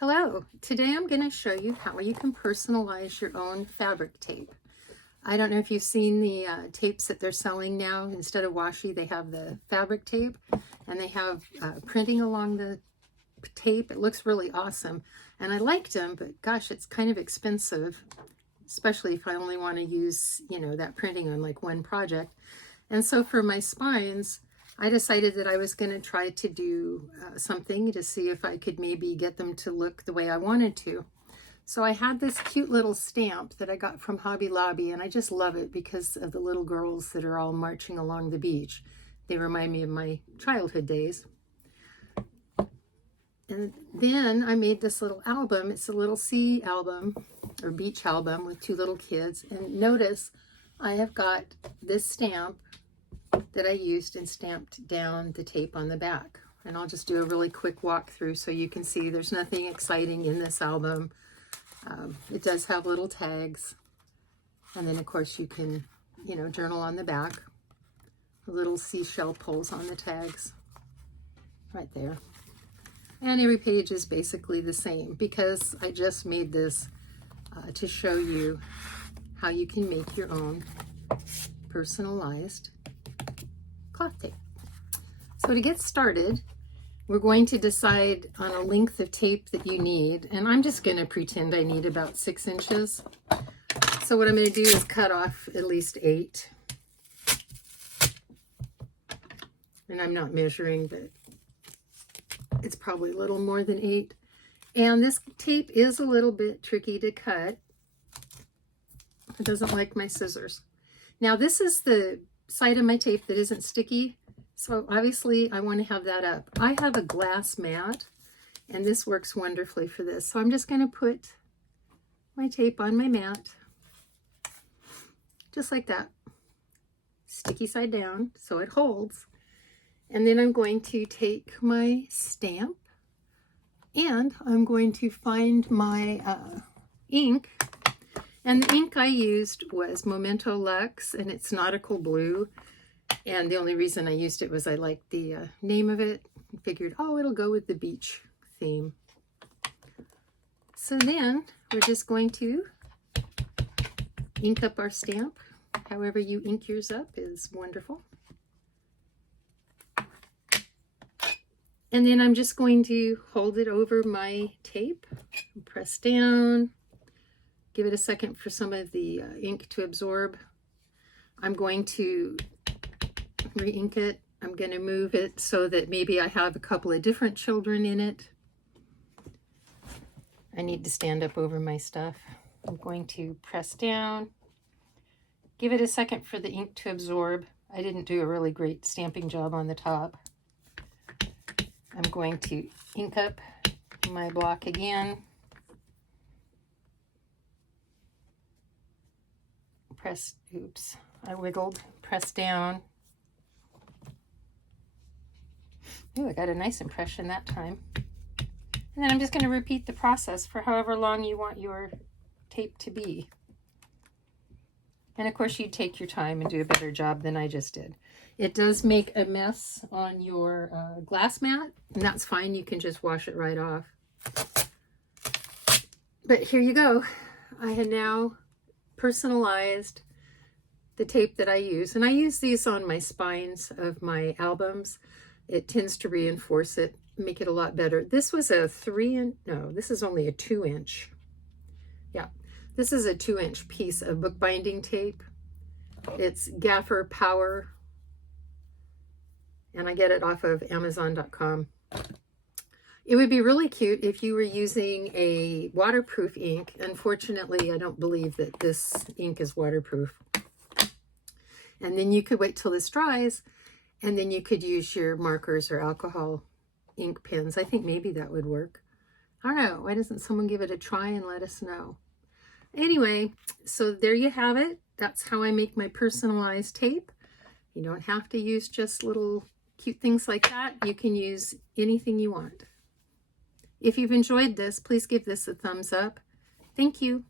Hello, today I'm going to show you how you can personalize your own fabric tape. I don't know if you've seen the tapes that they're selling now. Instead of washi, they have the fabric tape, and they have printing along the tape. It looks really awesome, and I liked them, but gosh, it's kind of expensive, especially if I only want to use, that printing on like one project. And so for my spines, I decided that I was going to try to do something to see if I could maybe get them to look the way I wanted to. So I had this cute little stamp that I got from Hobby Lobby, and I just love it because of the little girls that are all marching along the beach. They remind me of my childhood days. And then I made this little album. It's a little sea album or beach album with two little kids. And notice I have got this stamp that I used and stamped down the tape on the back. And I'll just do a really quick walkthrough so you can see there's nothing exciting in this album. It does have little tags. And then of course you can, journal on the back. A little seashell pulls on the tags right there. And every page is basically the same because I just made this to show you how you can make your own personalized cloth tape. So to get started, we're going to decide on a length of tape that you need, and I'm just going to pretend I need about 6 inches. So what I'm going to do is cut off at least 8. And I'm not measuring, but it's probably a little more than 8. And this tape is a little bit tricky to cut. It doesn't like my scissors. Now this is the side of my tape that isn't sticky, so obviously I want to have that up. I have a glass mat, and this works wonderfully for this. So I'm just going to put my tape on my mat, just like that, sticky side down so it holds. And then I'm going to take my stamp, and I'm going to find my ink. And the ink I used was Memento Luxe, and it's nautical blue. And the only reason I used it was I liked the name of it. I figured, oh, it'll go with the beach theme. So then we're just going to ink up our stamp. However you ink yours up is wonderful. And then I'm just going to hold it over my tape, press down. Give it a second for some of the ink to absorb. I'm going to re-ink it. I'm going to move it so that maybe I have a couple of different children in it. I need to stand up over my stuff. I'm going to press down. Give it a second for the ink to absorb. I didn't do a really great stamping job on the top. I'm going to ink up my block again. Press, oops, I wiggled, press down. Ooh, I got a nice impression that time. And then I'm just going to repeat the process for however long you want your tape to be. And of course, you take your time and do a better job than I just did. It does make a mess on your glass mat, and that's fine. You can just wash it right off. But here you go. I have now personalized the tape that I use, and I use these on my spines of my albums. It tends to reinforce it, make it a lot better. This was a 3-inch, no, this is only a 2-inch. Yeah, this is a 2-inch piece of bookbinding tape. It's Gaffer Power, and I get it off of Amazon.com. It would be really cute if you were using a waterproof ink. Unfortunately, I don't believe that this ink is waterproof. And then you could wait till this dries, and then you could use your markers or alcohol ink pens. I think maybe that would work. I don't know. Why doesn't someone give it a try and let us know? Anyway, so there you have it. That's how I make my personalized tape. You don't have to use just little cute things like that. You can use anything you want. If you've enjoyed this, please give this a thumbs up. Thank you.